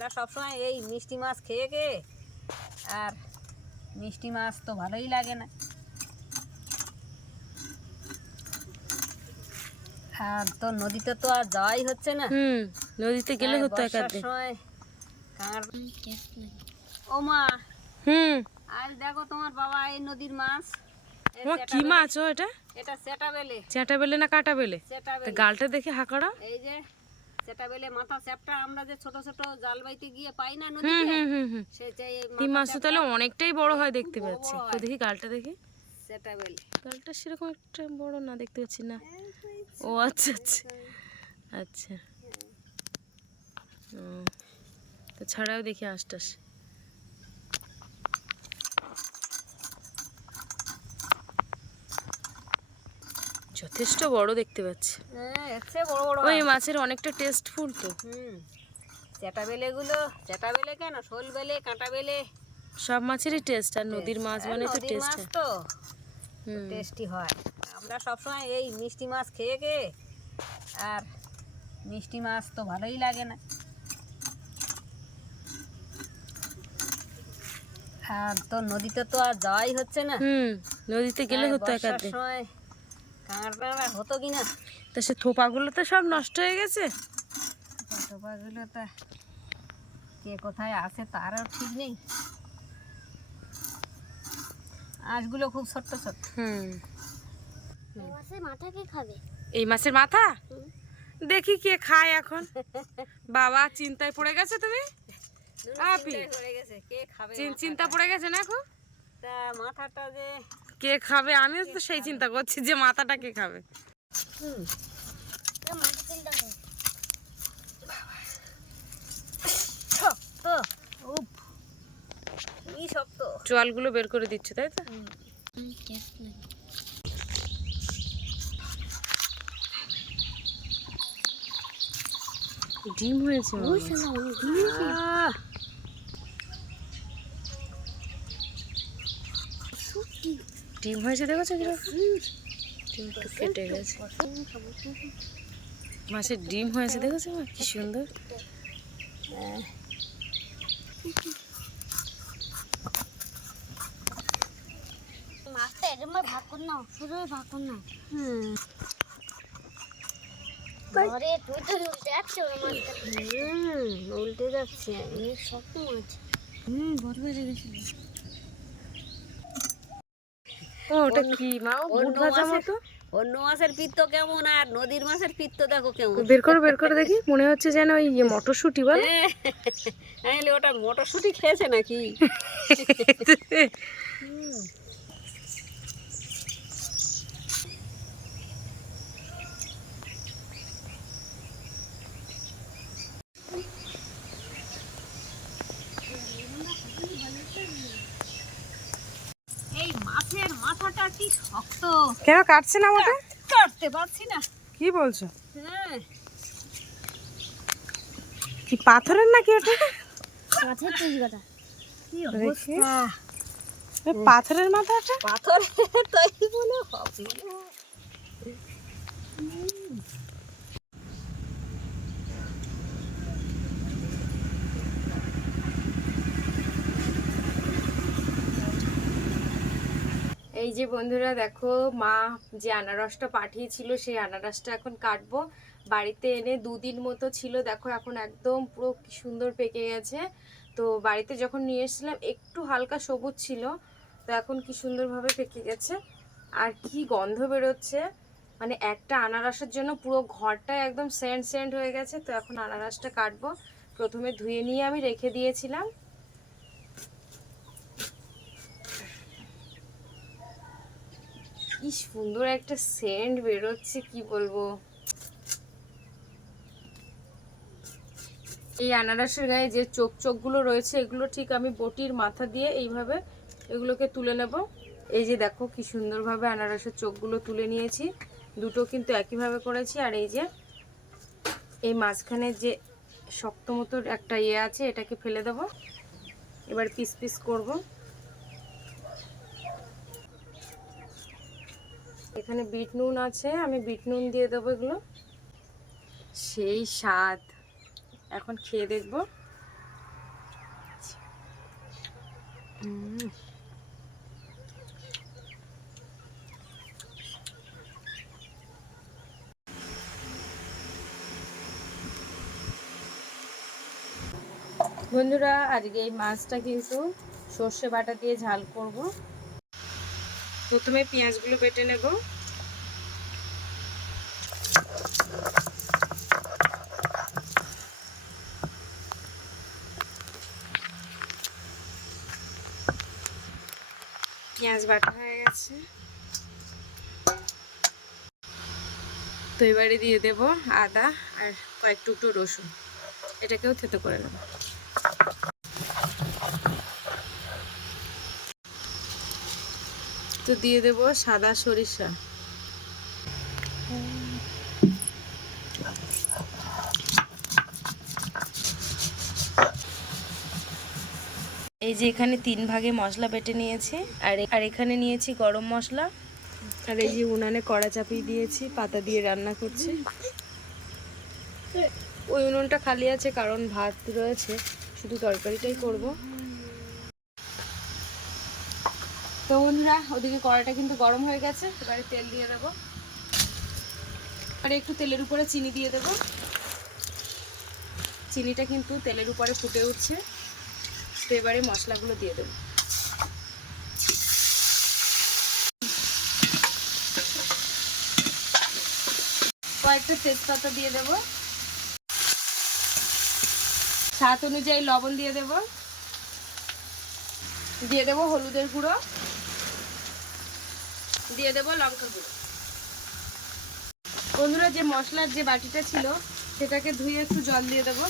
তা সবসময় এই মিষ্টি মাছ খেয়ে খেয়ে আর মিষ্টি মাছ তো ভালোই লাগে না। আর তো নদীতে তো আর যাওয়াই হচ্ছে না। হুম নদীতে গেলে হতো ও মা হুম। আজ দেখো তোমার বাবা এই নদীর মাছ। তোমার কি মাছ ও এটা? এটা সেটা বেলে চেঁটা বেলে না কাটা বেলে বেলে গালটা দেখে হাঁকড়া এই যে সেটা বেলে মাথা চ্যাপটা আমরা যে ছোট ছোট জাল বাইতে গিয়ে পাই না নদীতে হুম হুম হুম। সে যে তিন মাছ তাহলে অনেকটাই বড় হয় দেখতে পাচ্ছি। তো দেখি গালটা দেখি। সেটা বেলে। গালটা সেরকম একটা বড় না দেখতে পাচ্ছি না। ও আচ্ছা আচ্ছা। আচ্ছা। তো ছাড়াও দেখি আশটাস যথেষ্ট বড় দেখতে পাচ্ছি। হ্যাঁ ওই মাছের অনেকটা টেস্টফুল তো। চেটা বেলেগুলো চেটা বেলে কেন? শোল বেলে কাঁটা বেলে সব মাছেরই টেস্ট আর নদীর মাছ মানে তো টেস্ট তো টেস্টি হয়। আমরা সবসময় এই মিষ্টি মাছ খেয়ে খেয়ে আর মিষ্টি মাছ তো ভালোই লাগে না। আর তো নদীতে তো আর যাওয়াই হচ্ছে না। হুম নদীতে গেলে হতো বর্ষার একাধে। সময় হতো কিনা? তা সে থোপাগুলো তো সব নষ্ট হয়ে গেছে? টোপাগুলো তা কে কোথায় আছে তারও ঠিক নেই। আঁশগুলো খুব ছোট্ট ছোট্ট। হুম। মাথা কে খাবে? এই মাছের মাথা? দেখি কে খায় এখন। বাবা চিন্তায় পড়ে গেছে তুমি? আপি। পড়ে গেছে কে খাবে চিন- মাথাটা? চিন্তা পড়ে গেছে না এখন? তা মাথাটা যে কে খাবে? আমিও তো সেই চিন্তা করছি যে মাথাটা কে খাবে। চোয়ালগুলো বের করে দিচ্ছে তাই তো? ডিম হয়েছে ডিম হয়েছে দেখেছ কীরকম ডিম একটু কেটে গেছে। মাছের ডিম হয়েছে দেখেছ মা? কি সুন্দর। মাছটা এরম ভাবে ভাগ কর না শুধু ভাগ কর না হুম, ঘরে তুই তো উল্টে যাচ্ছে। ওই মাছটা হুম, উল্টে যাচ্ছে অনেক শক্ত মাছ হুম বড় হয়ে গেছিল। ও ওটা কি মা বুট ভাজা মতো অন্য মাছের পিত্ত কেমন আর নদীর মাছের পিত্ত দেখো কেমন বের করো বের করে দেখি মনে হচ্ছে যেন ওই ইয়ে মটরশুঁটি বল হ্যাঁ, ওটা মটরশুঁটি খেয়েছে নাকি এই মাছের মাথাটা কি শক্ত কেন কাটছে না ওটা কাটতে পারছি না। কি বলছো? হ্যাঁ। কি পাথরের নাকি ওটা? পাথরের তুই কথা কি। অবস্থা? পাথরের মাথাটা? পাথর তৈরি বলে হবে। এই যে বন্ধুরা দেখো, মা যে আনারসটা পাঠিয়েছিল, সেই আনারসটা এখন কাটবো। বাড়িতে এনে দুদিন মতো ছিল, দেখো এখন একদম পুরো সুন্দর পেকে গেছে। তো বাড়িতে যখন নিয়ে এসেছিলাম, একটু হালকা সবুজ ছিল, তো এখন কি সুন্দরভাবে পেকে গেছে। আর কি গন্ধ বেরোচ্ছে মানে একটা আনারসের জন্য পুরো ঘরটাই একদম সেন্ট সেন্ট হয়ে গেছে। তো এখন আনারসটা কাটবো। প্রথমে ধুয়ে নিয়ে আমি রেখে দিয়েছিলাম। কি সুন্দর একটা সেন্ট বেরোচ্ছে, কি বলব? এই আনারসের গায়ে যে চোখ চোখগুলো রয়েছে, এগুলো ঠিক আমি বটির মাথা দিয়ে এইভাবে এগুলোকে তুলে নেব। এই যে দেখো কি সুন্দরভাবে আনারসের চোখগুলো তুলে নিয়েছি। দুটো কিন্তু একইভাবে করেছি, আর এই যে এই মাঝখানে যে শক্ত মতো একটা ইয়ে আছে, এটাকে ফেলে দেব। এবার পিস পিস করব। এখানে বিট নুন আছে, আমি বিট নুন দিয়ে দেবো এগুলো। সেই স্বাদ। এখন খেয়ে দেখব। বন্ধুরা, আজকে এই মাছটা কিন্তু সর্ষে বাটা দিয়ে ঝাল করব। প্রথমে পেঁয়াজগুলো বেটে নেব। পেঁয়াজ বাটা হয়ে গেছে। তো এবারে দিয়ে দেব আদা আর কয়েক টুকরো রসুন। এটাকেও থেতো করে নেব। তো দিয়ে দেব সাদা সরিষা। এই যে এখানে তিন ভাগে মশলা বেটে নিয়েছি, আর আর এখানে নিয়েছি গরম মশলা। আর এই যে উনানে কড়া চাপিয়ে দিয়েছি, পাতা দিয়ে রান্না করছি। ওই উনুনটা খালি আছে কারণ ভাত রয়েছে, শুধু তরকারিটাই করব। তো বন্ধুরা, ওদিকে কড়াটা কিন্তু গরম হয়ে গেছে। এবারে তেল দিয়ে দেবো। আর একটু তেলের উপরে চিনি দিয়ে দেবো। চিনিটা কিন্তু তেলের উপরে ফুটে উঠছে। তো এবারে মশলাগুলো দিয়ে দেবো। কয়েকটা তেজপাতা দিয়ে দেবো। স্বাদ অনুযায়ী লবণ দিয়ে দেব। দিয়ে দেব হলুদের গুঁড়ো। দিয়ে দেবো লঙ্কা গুঁড়ো। বন্ধুরা, যে মশলার যে বাটিটা ছিল, সেটাকে ধুয়ে একটু জল দিয়ে দেবো।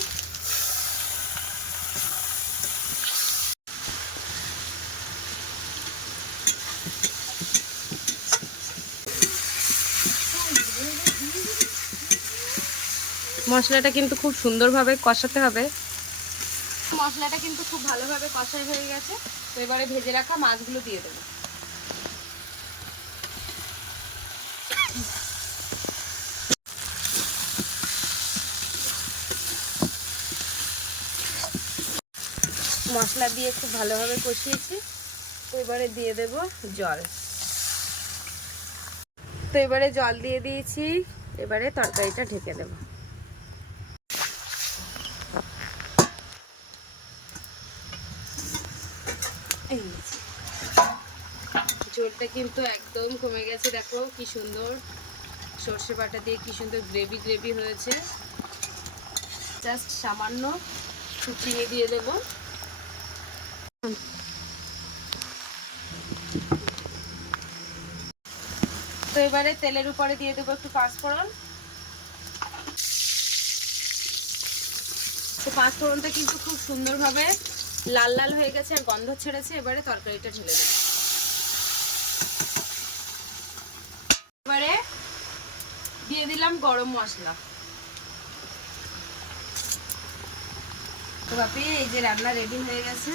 মশলাটা কিন্তু খুব সুন্দরভাবে কষাতে হবে। মশলাটা কিন্তু খুব ভালোভাবে কষাই হয়ে গেছে। তো এবারে ভেজে রাখা মাছগুলো দিয়ে দেবো। মশলা দিয়ে খুব ভালোভাবে কষিয়েছি। তো এবারে দিয়ে দেব জল। তো এবারে জল দিয়ে দিয়েছি, এবারে তরকারিটা ঢেকে দেবো। ঝোলটা কিন্তু একদম কমে গেছে, দেখো কি সুন্দর। সর্ষে বাটা দিয়ে কি সুন্দর গ্রেভি গ্রেভি হয়েছে। জাস্ট সামান্য চিনি দিয়ে দেব। তো এবারে তেলের উপরে দিয়ে দেবো একটু পাঁচফোড়ন। তো পাঁচফোড়নটা কিন্তু খুব সুন্দরভাবে লাল লাল হয়ে গেছে আর গন্ধ ছেড়েছে, এবারে তরকারিটা ঢেলে দেবো। এবারে দিয়ে দিলাম গরম মশলা। তো বাপি এই যে রান্না রেডি হয়ে গেছে।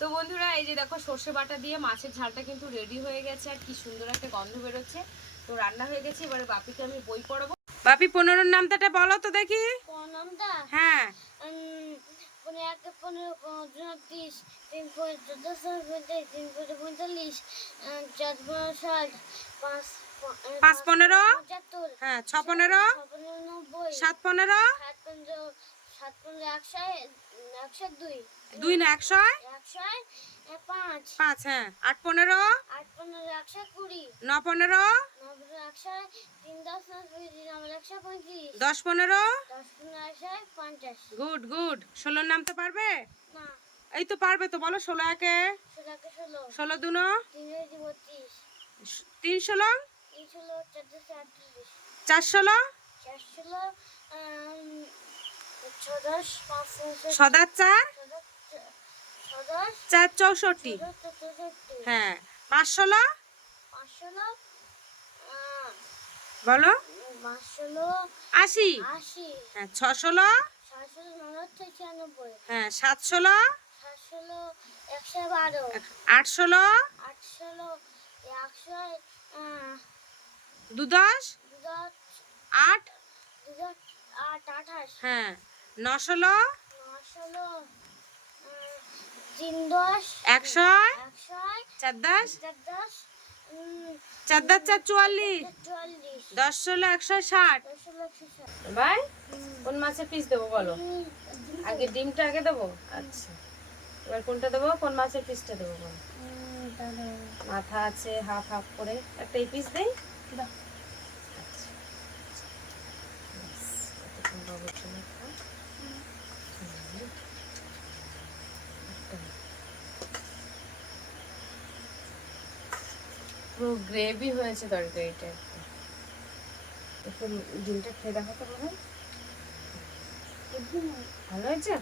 তো বন্ধুরা এই যে দেখো সর্ষে বাটা দিয়ে মাছের ঝালটা কিন্তু রেডি হয়ে গেছে আর কি সুন্দর একটা গন্ধ বেরোচ্ছে। তো রান্না হয়ে গেছে এবারে বাপিকে আমি বই পড়াবো। বাপি পনেরোর নামটা বলো তো দেখি। হ্যাঁ। পনেরো এক পনেরো পনেরো ত্রিশ তিন পনেরো চোদ্দ পঁয়তাল্লিশ তিন পনেরো পঁয়তাল্লিশ চার পনেরো ষাট পাঁচ পনেরো? হ্যাঁ ছ পনেরো? সাত পনেরো দুই। না একশো? পাঁচ। হ্যাঁ। আট পনেরো? ন পনেরো? দশ পনেরো? Good good. ষোলোর নামতে পারবে? না। এই তো পারবে তো বলো ষোলো একে। ষোলো ষোলো। দুনো? তিন হাজার বত্রিশ তিন ষোলো তিন ষোলো চোদ্দোশো আটত্রিশ চার? চার চৌষট্টি। হ্যাঁ। পাঁচ ষোলো পাঁচ বলো। আশি। আশি। হ্যাঁ ছ ষোলো সাত ষোলো নব্বই ছিয়ানব্বই। হ্যাঁ সাত ষোলো সাত ষোলো একশো দু দশ আট? হ্যাঁ। দশ একশো চার দশ চার দশ চার চুয়াল্লিশ। দশ ষোলো একশো ষাট। ভাই কোন মাছের পিস দেবো বলো? আগে ডিমটা আগে দেবো? আচ্ছা। এবার কোনটা দেবো? কোন মাছের পিসটা দেবো বলো? মাথা আছে হাফ হাফ করে একটা এই পিস দেই। পুরো গ্রেভি হয়েছে তরকারিটা। একটু ডিমটা খেয়ে দেখো তো ভালো হয়েছে?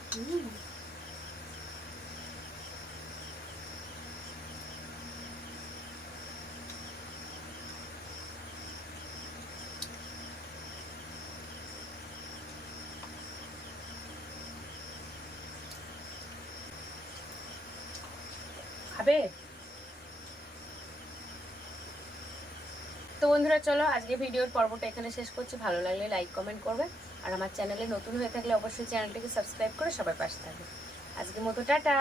খাবে তো বন্ধুরা, চলো আজকে ভিডিওর পর্বটা এখানে শেষ করছি। ভালো লাগলে লাইক কমেন্ট করবে। আর আমার চ্যানেলে নতুন হয়ে থাকলে অবশ্যই চ্যানেলটাকে সাবস্ক্রাইব করে সবাই পাশে থাকবে। আজকে মতো, টাটা!